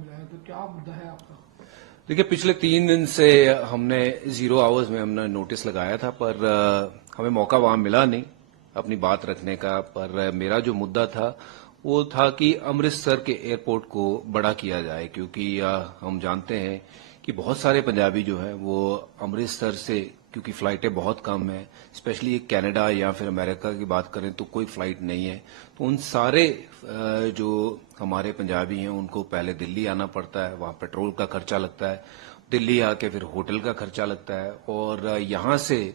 मिला है, तो क्या मुद्दा है आपका? देखिए, पिछले 3 दिन से हमने 0 आवर्स में हमने नोटिस लगाया था, पर हमें मौका वहां मिला नहीं अपनी बात रखने का। पर मेरा जो मुद्दा था वो था कि अमृतसर के एयरपोर्ट को बड़ा किया जाए, क्योंकि हम जानते हैं कि बहुत सारे पंजाबी जो है वो अमृतसर से, क्योंकि फ्लाइटें बहुत कम हैं, स्पेशली कनाडा या फिर अमेरिका की बात करें तो कोई फ्लाइट नहीं है, तो उन सारे जो हमारे पंजाबी हैं उनको पहले दिल्ली आना पड़ता है, वहां पेट्रोल का खर्चा लगता है, दिल्ली आके फिर होटल का खर्चा लगता है, और यहां से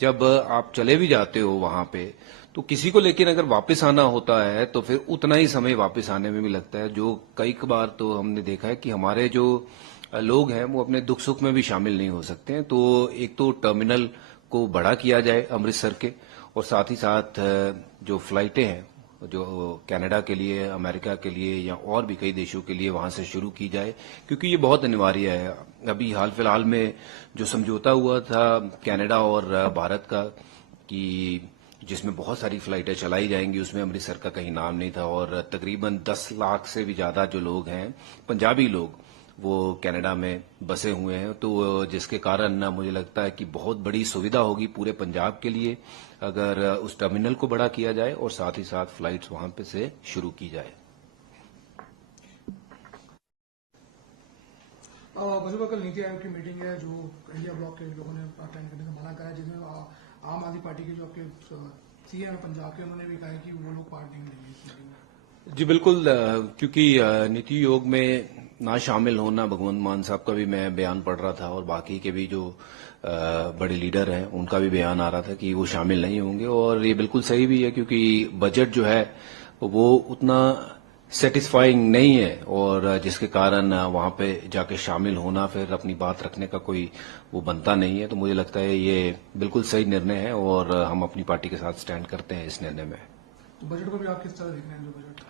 जब आप चले भी जाते हो वहां पे तो किसी को लेकिन अगर वापस आना होता है तो फिर उतना ही समय वापस आने में भी लगता है। जो कई बार तो हमने देखा है कि हमारे जो लोग हैं वो अपने दुख सुख में भी शामिल नहीं हो सकते हैं। तो एक तो टर्मिनल को बड़ा किया जाए अमृतसर के, और साथ ही साथ जो फ्लाइटें हैं जो कनाडा के लिए, अमेरिका के लिए या और भी कई देशों के लिए वहां से शुरू की जाए, क्योंकि ये बहुत अनिवार्य है। अभी हाल फिलहाल में जो समझौता हुआ था कनाडा और भारत का, कि जिसमें बहुत सारी फ्लाइटें चलाई जाएंगी, उसमें अमृतसर का कहीं नाम नहीं था, और तकरीबन 10 लाख से भी ज्यादा जो लोग हैं पंजाबी लोग वो कनाडा में बसे हुए हैं। तो जिसके कारण मुझे लगता है कि बहुत बड़ी सुविधा होगी पूरे पंजाब के लिए अगर उस टर्मिनल को बड़ा किया जाए और साथ ही साथ फ्लाइट्स वहां पे से शुरू की जाए। भाजपा कल नीति आयोग की मीटिंग है जो इंडिया ब्लॉक के लोगों ने अटेंड करने से मना करा है, जिसमें आम आदमी पार्टी के जो आपके सीएम है पंजाब के, उन्होंने भी कहा है कि वो लोग पार्ट नहीं लेंगे इस मीटिंग में। जी बिल्कुल, क्योंकि नीति आयोग में ना शामिल होना, भगवंत मान साहब का भी मैं बयान पढ़ रहा था और बाकी के भी जो बड़े लीडर हैं उनका भी बयान आ रहा था कि वो शामिल नहीं होंगे, और ये बिल्कुल सही भी है क्योंकि बजट जो है वो उतना सेटिस्फाइंग नहीं है, और जिसके कारण वहां पे जाके शामिल होना, फिर अपनी बात रखने का कोई वो बनता नहीं है। तो मुझे लगता है ये बिल्कुल सही निर्णय है और हम अपनी पार्टी के साथ स्टैंड करते हैं इस निर्णय में। तो बजट को भी आप किस तरह देख रहे हैं? जो बजट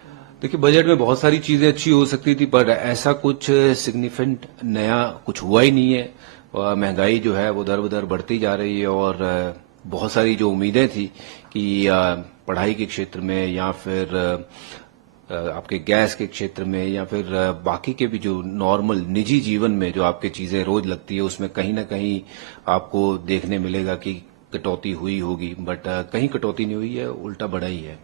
देखिए, बजट में बहुत सारी चीजें अच्छी हो सकती थी, पर ऐसा कुछ सिग्निफिकेंट नया कुछ हुआ ही नहीं है। महंगाई जो है वो दर बदर बढ़ती जा रही है, और बहुत सारी जो उम्मीदें थी कि पढ़ाई के क्षेत्र में या फिर आपके गैस के क्षेत्र में या फिर बाकी के भी जो नॉर्मल निजी जीवन में जो आपके चीजें रोज लगती है, उसमें कहीं ना कहीं आपको देखने मिलेगा कि कटौती हुई होगी, बट कहीं कटौती नहीं हुई है, उल्टा बढ़ा ही है।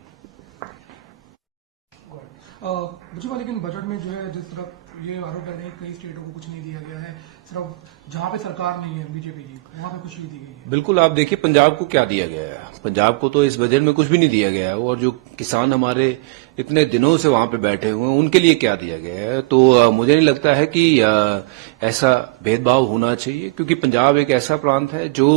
भाजपा लेकिन बजट में जो है जिस तरह ये आरोप लग रहे हैं कई स्टेटों को कुछ नहीं दिया गया है, सिर्फ जहां पे सरकार नहीं है बीजेपी की वहां पे कुछ भी दी गई है। बिल्कुल, आप देखिए पंजाब को क्या दिया गया है। पंजाब को तो इस बजट में कुछ भी नहीं दिया गया है, और जो किसान हमारे इतने दिनों से वहां पे बैठे हुए हैं उनके लिए क्या दिया गया है। तो मुझे नहीं लगता है कि ऐसा भेदभाव होना चाहिए, क्योंकि पंजाब एक ऐसा प्रांत है जो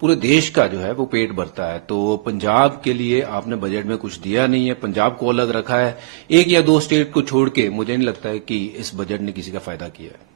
पूरे देश का जो है वो पेट भरता है। तो पंजाब के लिए आपने बजट में कुछ दिया नहीं है, पंजाब को अलग रखा है। 1 या 2 स्टेट को छोड़ के मुझे नहीं लगता है कि इस बजट ने किसी का फायदा किया है।